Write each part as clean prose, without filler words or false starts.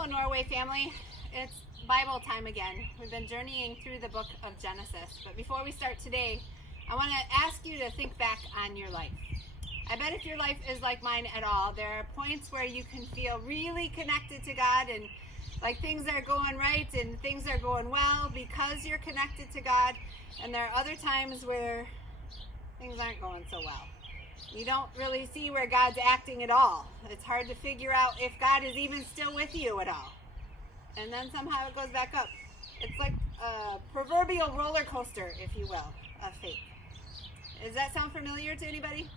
Hello, Norway family. It's Bible time again. We've been journeying through the book of Genesis. But before we start today, I want to ask you to think back on your life. I bet if your life is like mine at all, there are points where you can feel really connected to God and like things are going right and things are going well because you're connected to God. And there are other times where things aren't going so well. You don't really see where God's acting at all. It's hard to figure out if God is even still with you at all. And then somehow it goes back up. It's like a proverbial roller coaster, if you will, of faith. Does that sound familiar to anybody?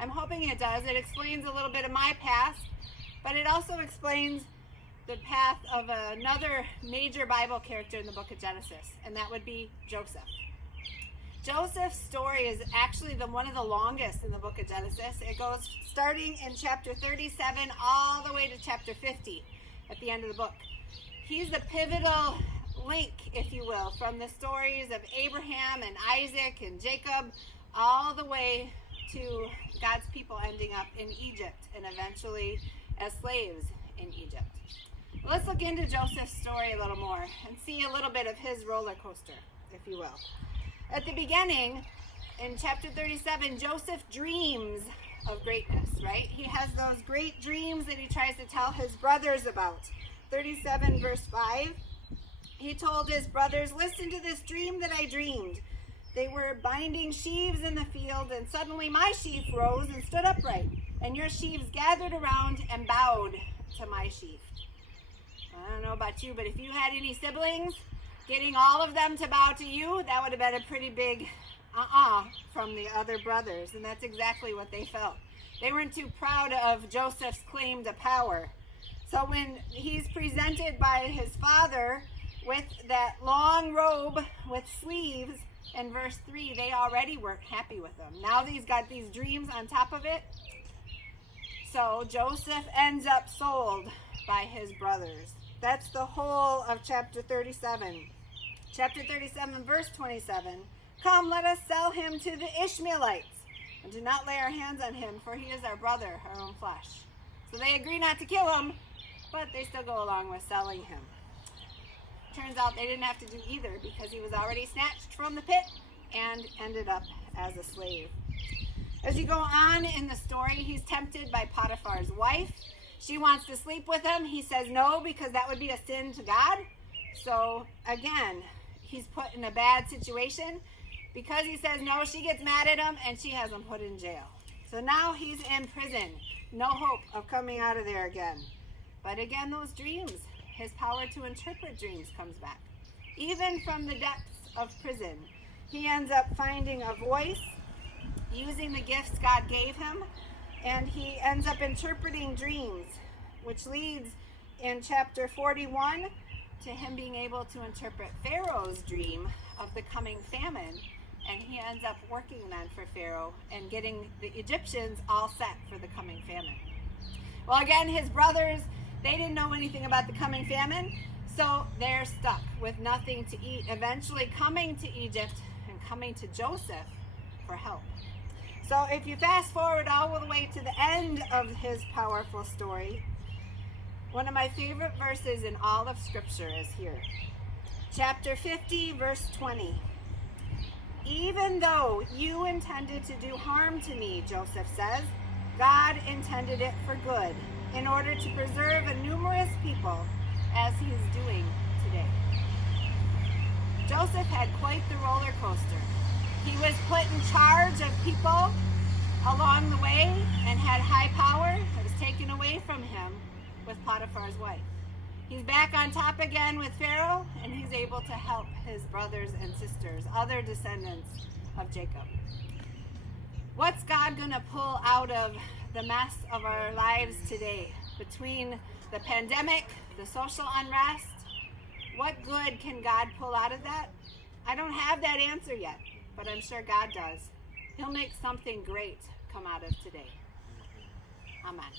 I'm hoping it does. It explains a little bit of my past, but it also explains the path of another major Bible character in the book of Genesis, and that would be Joseph. Joseph's story is actually one of the longest in the book of Genesis. It goes starting in chapter 37 all the way to chapter 50 at the end of the book. He's the pivotal link, if you will, from the stories of Abraham and Isaac and Jacob all the way to God's people ending up in Egypt and eventually as slaves in Egypt. Let's look into Joseph's story a little more and see a little bit of his roller coaster, if you will. At the beginning, in chapter 37, Joseph dreams of greatness, right? He has those great dreams that he tries to tell his brothers about. 37 verse 5, he told his brothers, "Listen to this dream that I dreamed. They were binding sheaves in the field, and suddenly my sheaf rose and stood upright, and your sheaves gathered around and bowed to my sheaf." I don't know about you, but if you had any siblings, getting all of them to bow to you, that would have been a pretty big from the other brothers. And that's exactly what they felt. They weren't too proud of Joseph's claim to power. So when he's presented by his father with that long robe with sleeves in verse 3, they already weren't happy with him. Now he's got these dreams on top of it. So Joseph ends up sold by his brothers. That's the whole of chapter 37. Chapter 37, verse 27. "Come, let us sell him to the Ishmaelites, and do not lay our hands on him, for he is our brother, our own flesh." So they agree not to kill him, but they still go along with selling him. Turns out they didn't have to do either because he was already snatched from the pit and ended up as a slave. As you go on in the story, he's tempted by Potiphar's wife. She wants to sleep with him. He says no because that would be a sin to God. So again, he's put in a bad situation. Because he says no, she gets mad at him and she has him put in jail. So now he's in prison. No hope of coming out of there again. But again, those dreams, his power to interpret dreams comes back. Even from the depths of prison, he ends up finding a voice, using the gifts God gave him, and he ends up interpreting dreams, which leads in chapter 41 to him being able to interpret Pharaoh's dream of the coming famine. And he ends up working then for Pharaoh and getting the Egyptians all set for the coming famine. Well, again, his brothers, they didn't know anything about the coming famine, so they're stuck with nothing to eat, eventually coming to Egypt and coming to Joseph for help. So if you fast forward all the way to the end of his powerful story, one of my favorite verses in all of Scripture is here. Chapter 50, verse 20. "Even though you intended to do harm to me," Joseph says, "God intended it for good, in order to preserve a numerous people, as he is doing today." Joseph had quite the roller coaster. He was put in charge of people along the way and had high power that was taken away from him with Potiphar's wife. He's back on top again with Pharaoh, and he's able to help his brothers and sisters, other descendants of Jacob. What's God going to pull out of the mess of our lives today? Between the pandemic, the social unrest, what good can God pull out of that? I don't have that answer yet, but I'm sure God does. He'll make something great come out of today. Amen.